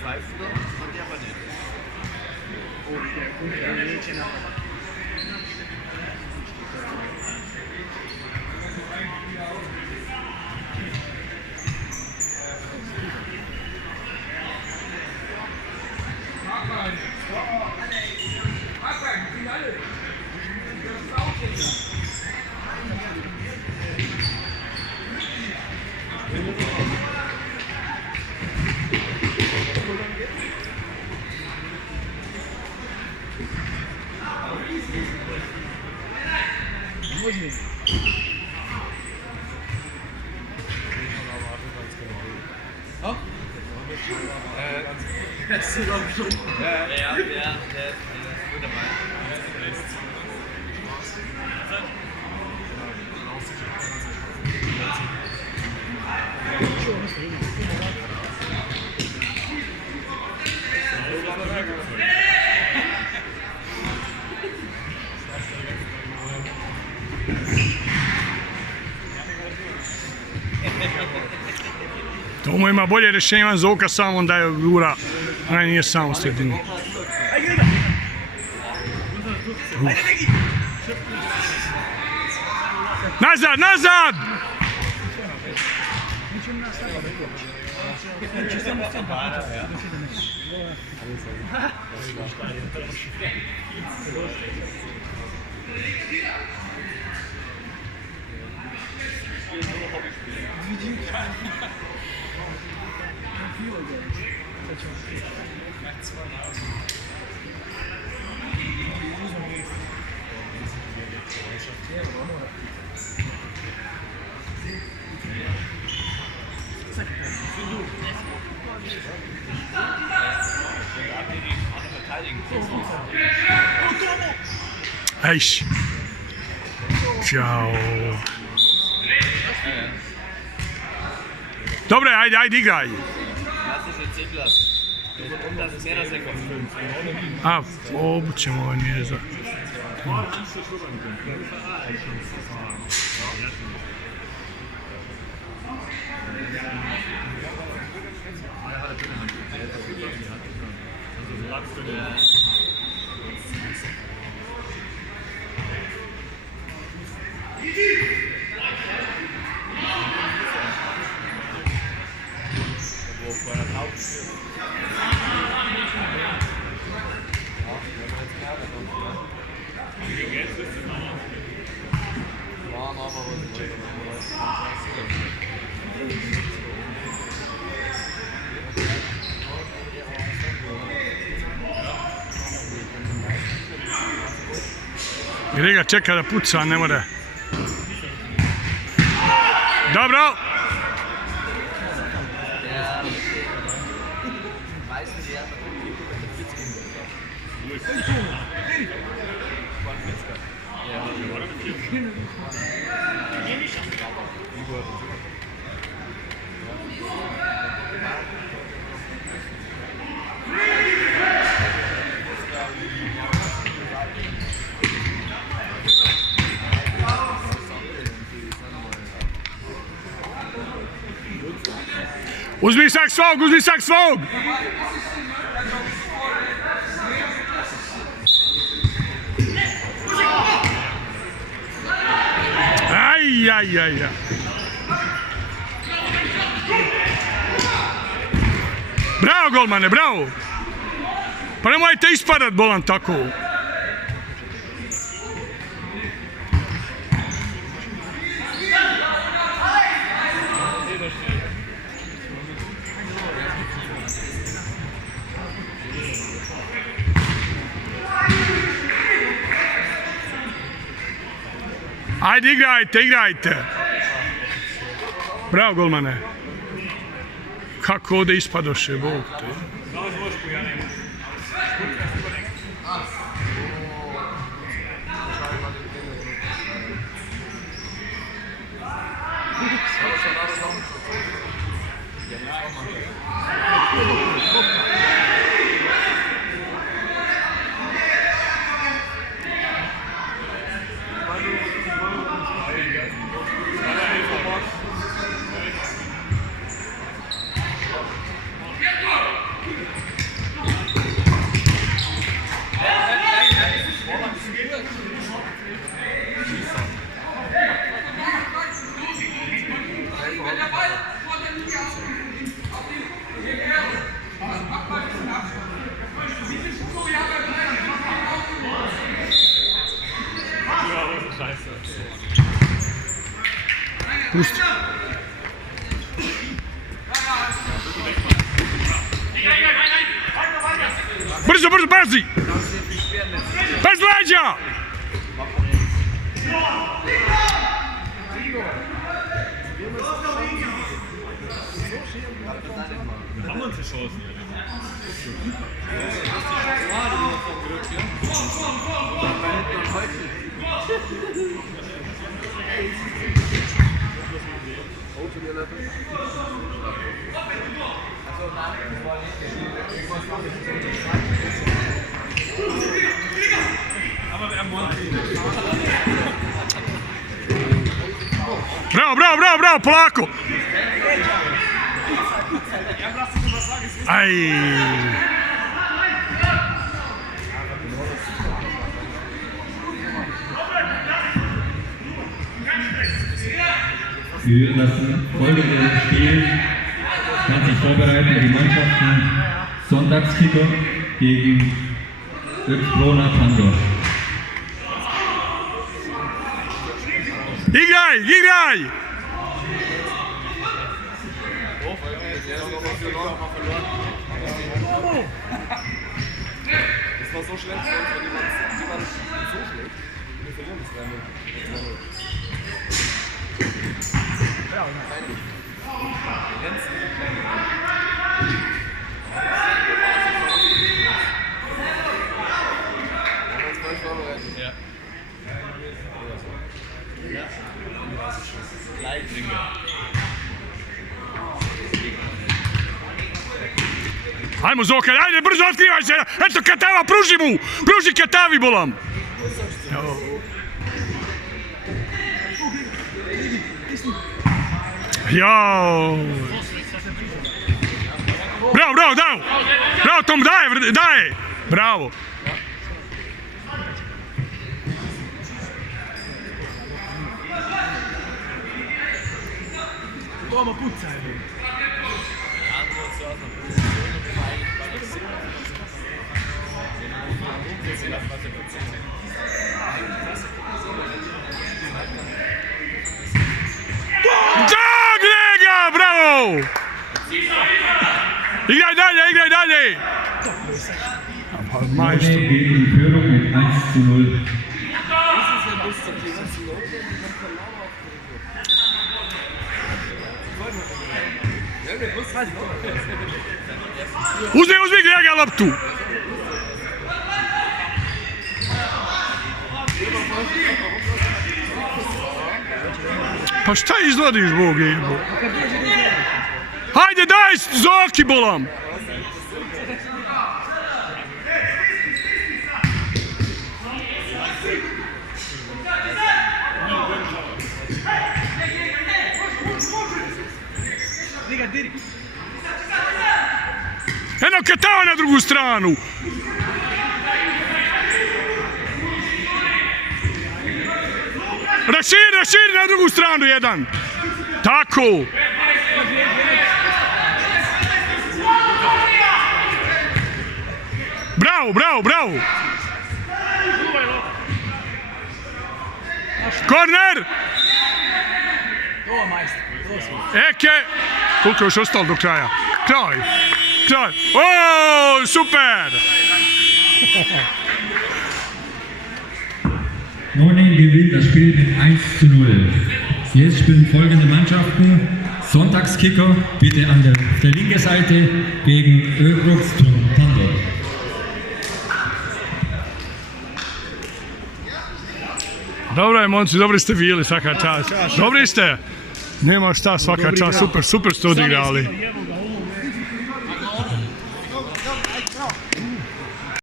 Pfeift doch, und die aber nicht. Tomo ima bolje rješenje, Ivan Zoka samo daje gura, onaj nije samo s jedini. Nazad, nazad! Ejš. Ćao. Dobre, ajde igraj. A, obućemo ovaj nije za... Grega čeka da puca, ne mora. Dobro! Uzmi sak svog, uzmi sak svog! Aj. Bravo golmane, bravo! Pa nemojte ispadat bolan tako. Ajde, igrajte! Bravo, golmane! Kako ovdje ispadoše, Bog te. Pusti. Brzo, brzo, brzi! Bez leđa! Haben wir uns Chancen? Bravo, bravo, bravo, bravo, polako! Aj! Für das folgende Spiel kann sich vorbereiten die Mannschaften Sonntagskicker gegen Öxbrona Pandor. Igraj, igraj! Das war so schlecht, die waren so schlecht. Wir verlieren das 3-0. Ajmo Zoka, ajde brzo otkrivaj se! Eto Katava, pruži mu! Pruži Katavi, bolam! Jao! Bravo, bravo, dao! Bravo Tom, daje, daje! Bravo! Toma, pucaj! Da, Grega, bravo! Igraj dalje, igraj dalje! Morne geht in Führung mit 1:0. Uzmi, uzmi Grega loptu! Pa šta izvadiš, Bog jebo? Hajde, daj Zoki, bolam! Eno Katava na drugu stranu! Raširi, raširi na drugu stranu jedan! Tako! Bravo, bravo, bravo! Korner! Eke! Koliko je još ostalo do kraja? Kraj! Kraj! O, super! Morne gewinnt das Spiel mit 1:0. Jetzt spielen folgende Mannschaften. Sonntagskicker bitte auf der linken Seite gegen Öxbrona Pandor. Dobro je, momci, dobri ste bili, svaka čast. Dobri ste? Nema šta, svaka čast, super, super ste odigrali.